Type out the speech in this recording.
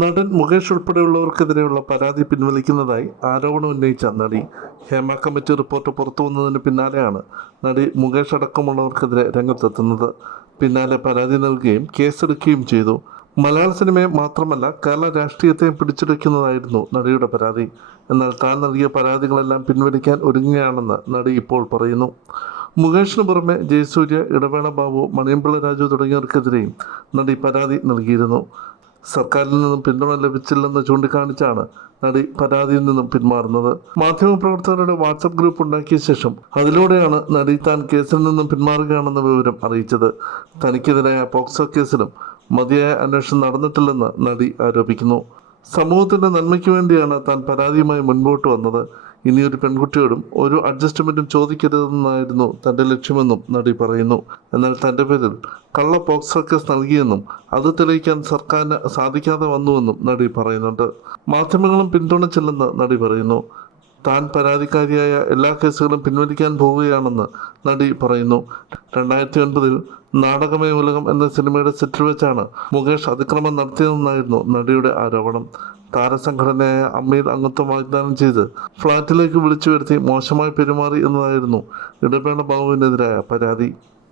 നടൻ മുകേഷ് ഉൾപ്പെടെയുള്ളവർക്കെതിരെയുള്ള പരാതി പിൻവലിക്കുന്നതായി ആരോപണം ഉന്നയിച്ച നടി. ഹേമ കമ്മിറ്റി റിപ്പോർട്ട് പുറത്തുവന്നതിന് പിന്നാലെയാണ് നടി മുകേഷ് അടക്കമുള്ളവർക്കെതിരെ രംഗത്തെത്തുന്നത്. പിന്നാലെ പരാതി നൽകുകയും കേസെടുക്കുകയും ചെയ്തു. മലയാള സിനിമയെ മാത്രമല്ല കേരള രാഷ്ട്രീയത്തെയും പിടിച്ചെടുക്കുന്നതായിരുന്നു നടിയുടെ പരാതി. എന്നാൽ താൻ നൽകിയ പരാതികളെല്ലാം പിൻവലിക്കാൻ ഒരുങ്ങുകയാണെന്ന് നടി ഇപ്പോൾ പറയുന്നു. മുകേഷിന് പുറമെ ജയസൂര്യ, ഇടവേള ബാബു, മണിയമ്പിള്ള രാജു തുടങ്ങിയവർക്കെതിരെയും നടി പരാതി നൽകിയിരുന്നു. സർക്കാരിൽ നിന്നും പിന്തുണ ലഭിച്ചില്ലെന്ന് ചൂണ്ടിക്കാണിച്ചാണ് നടി പരാതിയിൽ നിന്നും പിന്മാറുന്നത്. മാധ്യമപ്രവർത്തകരുടെ വാട്സപ്പ് ഗ്രൂപ്പ് ഉണ്ടാക്കിയ ശേഷം അതിലൂടെയാണ് നടി താൻ കേസിൽ നിന്നും പിന്മാറുകയാണെന്ന വിവരം അറിയിച്ചത്. തനിക്കെതിരായ പോക്സോ കേസിലും മതിയായ അന്വേഷണം നടന്നിട്ടില്ലെന്ന് നടി ആരോപിക്കുന്നു. സമൂഹത്തിൻ്റെ നന്മയ്ക്ക് വേണ്ടിയാണ് താൻ പരാതിയുമായി മുൻപോട്ട് വന്നത്. ഇനിയൊരു പെൺകുട്ടിയോടും ഒരു അഡ്ജസ്റ്റ്മെൻറ്റും ചോദിക്കരുതെന്നായിരുന്നു തൻ്റെ ലക്ഷ്യമെന്നും നടി പറയുന്നു. എന്നാൽ തൻ്റെ പേരിൽ കള്ള പോക്സോ കേസ് നൽകിയെന്നും അത് തെളിയിക്കാൻ സർക്കാരിന് സാധിക്കാതെ വന്നുവെന്നും നടി പറയുന്നുണ്ട്. മാധ്യമങ്ങളും പിന്തുണച്ചില്ലെന്ന് നടി പറയുന്നു. താൻ പരാതിക്കാരിയായ എല്ലാ കേസുകളും പിൻവലിക്കാൻ പോവുകയാണെന്ന് നടി പറയുന്നു. 2009 നാടകമേ ഉലകം എന്ന സിനിമയുടെ സെറ്റിൽ വെച്ചാണ് മുകേഷ് അതിക്രമം നടത്തിയതെന്നായിരുന്നു നടിയുടെ ആരോപണം. താരസംഘടനയായ അമ്മയിൽ അംഗത്വം വാഗ്ദാനം ചെയ്ത് ഫ്ളാറ്റിലേക്ക് വിളിച്ചു വരുത്തി മോശമായി പെരുമാറി എന്നതായിരുന്നു ഇടവേള ബാബുവിനെതിരായ പരാതി.